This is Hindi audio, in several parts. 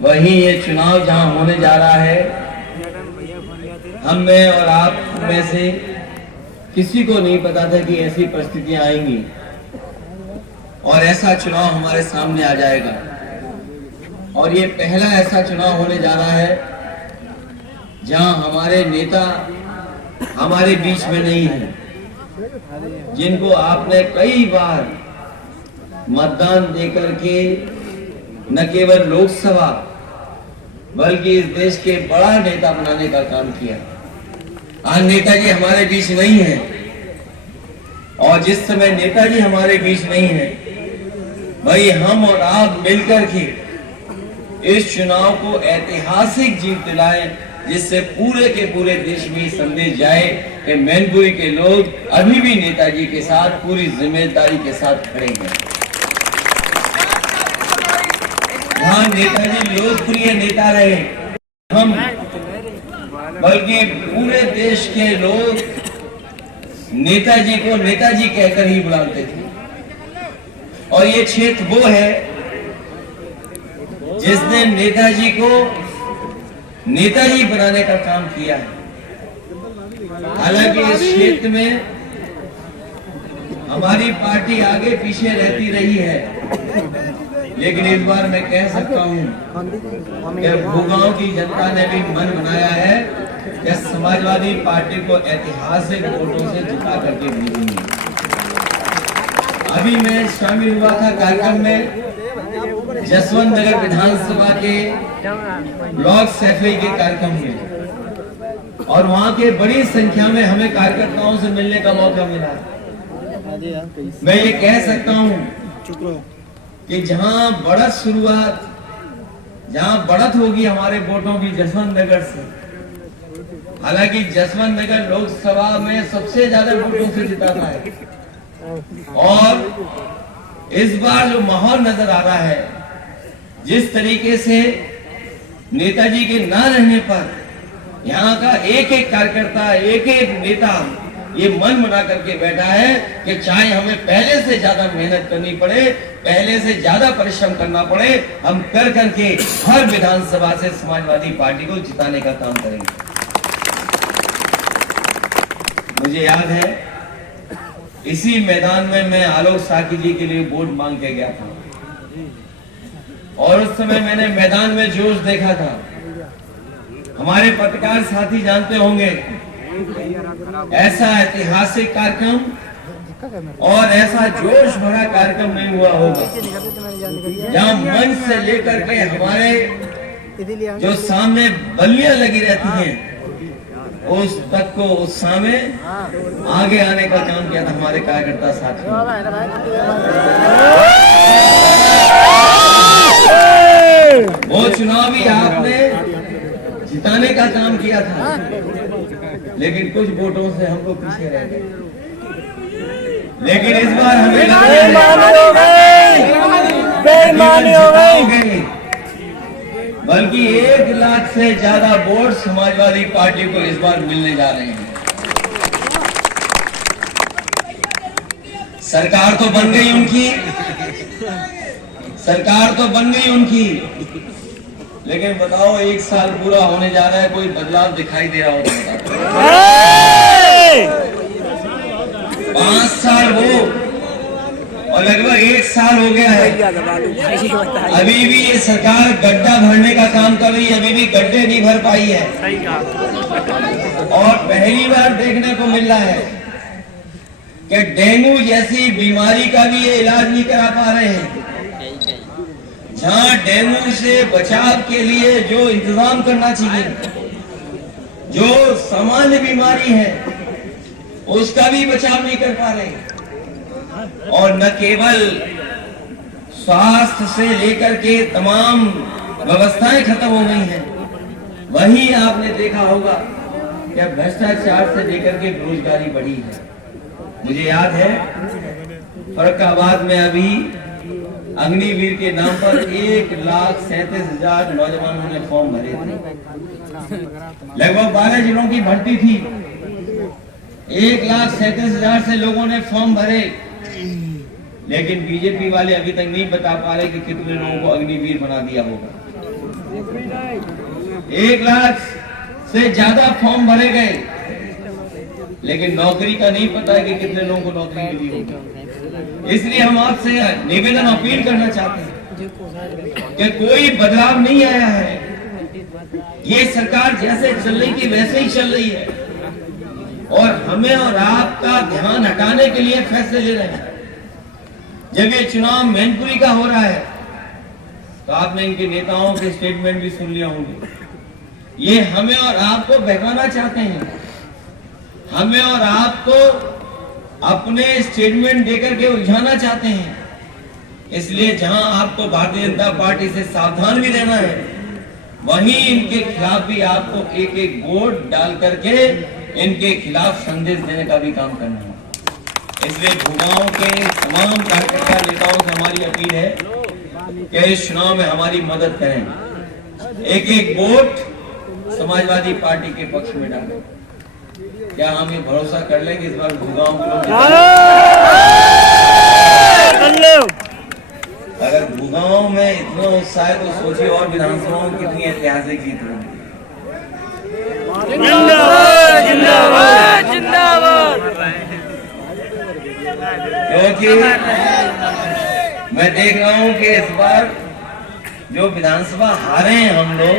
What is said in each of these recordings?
वहीं ये चुनाव जहां होने जा रहा है, हम में और आप में से किसी को नहीं पता था कि ऐसी परिस्थितियां आएंगी और ऐसा चुनाव हमारे सामने आ जाएगा। और ये पहला ऐसा चुनाव होने जा रहा है जहां हमारे नेता हमारे बीच में नहीं है, जिनको आपने कई बार मतदान देकर के न केवल लोकसभा बल्कि इस देश के बड़ा नेता बनाने का काम किया। आज नेताजी हमारे बीच नहीं है, और जिस समय नेताजी हमारे बीच नहीं है, भाई हम और आप मिलकर के इस चुनाव को ऐतिहासिक जीत दिलाएं, जिससे पूरे के पूरे देश में संदेश जाए कि मैनपुरी के लोग अभी भी नेताजी के साथ पूरी जिम्मेदारी के साथ खड़े हैं। हाँ, नेताजी लोकप्रिय नेता रहे, हम बल्कि पूरे देश के लोग नेताजी को नेताजी कहकर ही बुलाते थे। और ये क्षेत्र वो है जिसने नेताजी को नेताजी बनाने का काम किया है। हालांकि इस क्षेत्र में हमारी पार्टी आगे पीछे रहती रही है, लेकिन इस बार मैं कह सकता हूं कि भूगांव की जनता ने भी मन बनाया है कि समाजवादी पार्टी को ऐतिहासिक वोटों से जिता करके भेजेंगे। अभी मैं शामिल हुआ था कार्यक्रम में जसवंत नगर विधानसभा के ब्लॉक सफाई के कार्यक्रम में, और वहां के बड़ी संख्या में हमें कार्यकर्ताओं से मिलने का मौका मिला। मैं ये कह सकता हूं कि जहां बढ़त शुरुआत, जहां बढ़त होगी हमारे वोटों की जसवंत नगर से। हालांकि जसवंत नगर लोकसभा में सबसे ज्यादा वोटों से जिताता है, और इस बार जो माहौल नजर आ रहा है, जिस तरीके से नेताजी के ना रहने पर यहाँ का एक एक कार्यकर्ता, एक एक नेता ये मन बना करके बैठा है कि चाहे हमें पहले से ज्यादा मेहनत करनी पड़े, पहले से ज्यादा परिश्रम करना पड़े, हम कर करके हर विधानसभा से समाजवादी पार्टी को जिताने का काम करेंगे। मुझे याद है इसी मैदान में मैं आलोक साकी जी के लिए वोट मांग के गया था, और उस समय मैंने मैदान में जोश देखा था। हमारे पत्रकार साथी जानते होंगे, ऐसा ऐतिहासिक कार्यक्रम और ऐसा जोश भरा कार्यक्रम नहीं हुआ होगा, जहां मंच से लेकर के हमारे जो सामने बल्लियां लगी रहती हैं उस तक को उस समय आगे आने का काम किया था हमारे कार्यकर्ता साथी। वो चुनाव भी आपने जिताने का काम किया था, लेकिन कुछ वोटों से हमको पीछे रह गए। लेकिन इस बार हमें बेईमानी हो गई, बल्कि 1 लाख से ज्यादा वोट समाजवादी पार्टी को इस बार मिलने जा रहे हैं। सरकार तो बन गई उनकी, सरकार तो बन गई उनकी, लेकिन बताओ 1 साल पूरा होने जा रहा है, कोई बदलाव दिखाई दे रहा हो तो बताओ। 5 साल वो और लगभग 1 साल हो गया है, अभी भी ये सरकार गड्ढा भरने का काम कर रही है, अभी भी गड्ढे नहीं भर पाई है। और पहली बार देखने को मिल रहा है कि डेंगू जैसी बीमारी का भी ये इलाज नहीं करा पा रहे हैं। जहां डेंगू से बचाव के लिए जो इंतजाम करना चाहिए, जो सामान्य बीमारी है, उसका भी बचाव नहीं कर पा रहे। और न केवल स्वास्थ्य से लेकर के तमाम व्यवस्थाएं खत्म हो गई हैं, वहीं आपने देखा होगा कि भ्रष्टाचार से लेकर के बेरोजगारी बढ़ी है। मुझे याद है फर्रुखाबाद में अभी अग्निवीर के नाम पर 1,37,000 नौजवानों ने फॉर्म भरे थे। लगभग 12 जिलों की भर्ती थी, 1,37,000 से लोगों ने फॉर्म भरे, लेकिन बीजेपी वाले अभी तक नहीं बता पा रहे कि कितने लोगों को अग्निवीर बना दिया होगा। 1 लाख से ज्यादा फॉर्म भरे गए, लेकिन नौकरी का नहीं पता है कि कितने लोगों को नौकरी मिली होगी। इसलिए हम आपसे निवेदन अपील करना चाहते हैं कि कोई बदलाव नहीं आया है, ये सरकार जैसे चल रही थी वैसे ही चल रही है, और हमें और आपका ध्यान हटाने के लिए फैसले ले रहे हैं। जब ये चुनाव मैनपुरी का हो रहा है तो आपने इनके नेताओं के स्टेटमेंट भी सुन लिया होंगे। ये हमें और आपको बहकाना चाहते हैं, हमें और आपको अपने स्टेटमेंट देकर के उलझाना चाहते हैं। इसलिए जहां आपको भारतीय जनता पार्टी से सावधान भी रहना है, वहीं इनके खिलाफ भी आपको एक एक वोट डाल करके इनके खिलाफ संदेश देने का भी काम करना है। इसलिए भूगांव के तमाम कार्यकर्ता नेताओं से हमारी अपील है कि इस चुनाव में हमारी मदद करें, एक एक वोट समाजवादी पार्टी के पक्ष में डालें। क्या हम ये भरोसा कर लेंगे इस बार भूगांव के लोग? अगर भूगांव में इतना उत्साह है तो सोचिए और विधानसभाओं में कितनी ऐतिहासिक जीत होगी। क्योंकि मैं देख रहा हूं कि इस बार जो विधानसभा हारे हैं हम लोग,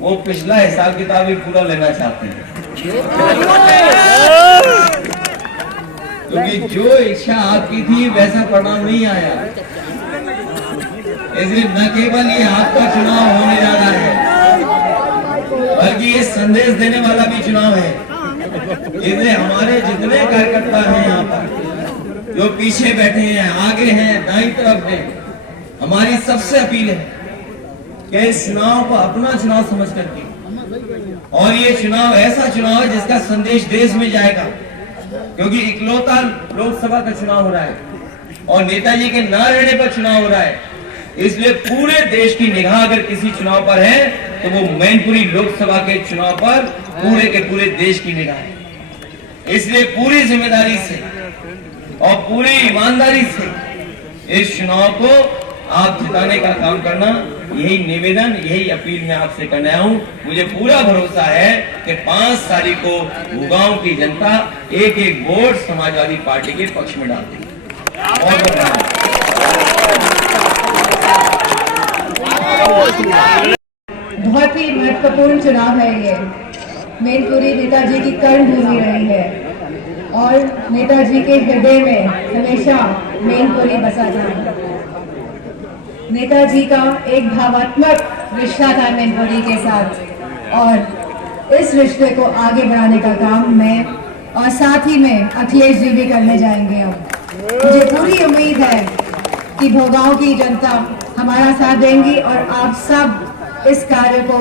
वो पिछला हिसाब किताब भी पूरा लेना चाहते हैं, क्योंकि जो इच्छा आपकी थी वैसा परिणाम नहीं आया। इसलिए न केवल ये आपका चुनाव होने जा रहा है, बल्कि ये संदेश देने वाला भी चुनाव है। इसलिए हमारे जितने कार्यकर्ता हैं यहाँ पर, जो पीछे बैठे हैं, आगे हैं, दाईं तरफ हैं, हमारी सबसे अपील है कि इस चुनाव को अपना चुनाव समझ करके, और ये चुनाव ऐसा चुनाव है जिसका संदेश देश में जाएगा, क्योंकि इकलौता लोकसभा का चुनाव हो रहा है और नेताजी के न रहने पर चुनाव हो रहा है। इसलिए पूरे देश की निगाह अगर किसी चुनाव पर है तो वो मैनपुरी लोकसभा के चुनाव पर पूरे के पूरे देश की निगाह है। इसलिए पूरी जिम्मेदारी से और पूरी ईमानदारी से इस चुनाव को आप जिताने का काम करना, यही निवेदन, यही अपील मैं आपसे करने आया हूं। मुझे पूरा भरोसा है कि 5 तारीख को भूगांव की जनता एक एक वोट समाजवादी पार्टी के पक्ष में डाल देगी। बहुत ही महत्वपूर्ण चुनाव है ये। मैनपुरी नेताजी की कर्मभूमि रही है और नेताजी के हृदय में हमेशा मैनपुरी बसा था। नेताजी का एक भावात्मक रिश्ता था मैनपुरी के साथ, और इस रिश्ते को आगे बढ़ाने का काम मैं और साथ ही में अखिलेश जी भी करने जाएंगे। अब मुझे पूरी उम्मीद है कि भूगांव की जनता हमारा साथ देंगी और आप सब इस कार्य को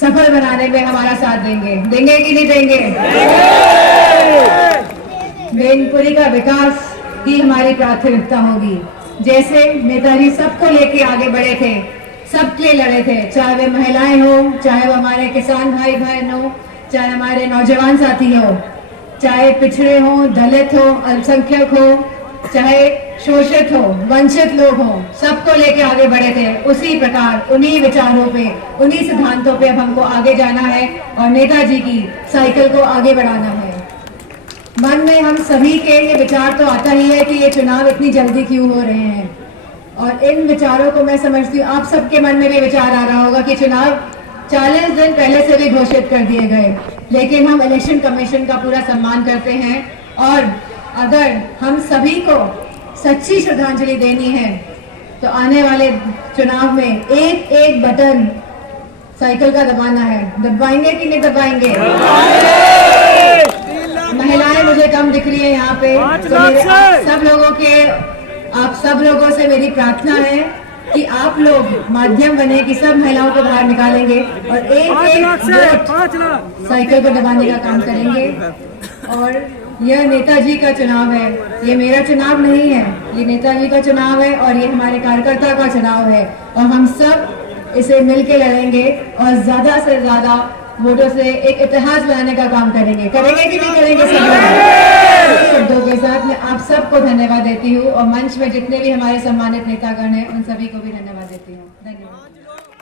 सफल बनाने में हमारा साथ देंगे। देंगे कि नहीं देंगे? मैनपुरी का विकास ही हमारी प्राथमिकता होगी। जैसे नेताजी सबको लेके आगे बढ़े थे, सबके लिए लड़े थे, चाहे वे महिलाएं हो, चाहे वो हमारे किसान भाई बहन हो, चाहे हमारे नौजवान साथी हो, चाहे पिछड़े हो, दलित हो, अल्पसंख्यक हो, चाहे शोषित हो, वंचित लोग हो, सबको लेके आगे बढ़े थे। उसी प्रकार उन्हीं विचारों पे, उन्हीं सिद्धांतों पे अब हमको आगे जाना है और नेताजी की साइकिल को आगे बढ़ाना है। मन में हम सभी के ये विचार तो आता ही है कि ये चुनाव इतनी जल्दी क्यों हो रहे हैं, और इन विचारों को मैं समझती हूँ आप सबके मन में भी विचार आ रहा होगा कि चुनाव 40 दिन पहले से भी घोषित कर दिए गए, लेकिन हम इलेक्शन कमीशन का पूरा सम्मान करते हैं, और अगर हम सभी को सच्ची श्रद्धांजलि देनी है तो आने वाले चुनाव में एक एक बटन साइकिल का दबाना है। दबाएंगे कि नहीं दबाएंगे? महिलाएं मुझे कम दिख रही है यहाँ पे, तो आप सब लोगों से मेरी प्रार्थना है कि आप लोग माध्यम बने कि सब महिलाओं को बाहर निकालेंगे और एक वोट साइकिल को दबाने का काम करेंगे। और यह नेताजी का चुनाव है, ये मेरा चुनाव नहीं है, ये नेताजी का चुनाव है और ये हमारे कार्यकर्ता का चुनाव है, और हम सब इसे मिलके लड़ेंगे और ज्यादा से ज्यादा वोटों से एक इतिहास बनाने का काम करेंगे। करेंगे कि नहीं करेंगे? सब शब्दों के साथ मैं आप सबको सबको धन्यवाद देती हूँ और मंच में जितने भी हमारे सम्मानित नेतागण हैं उन सभी को भी धन्यवाद देती हूँ। धन्यवाद।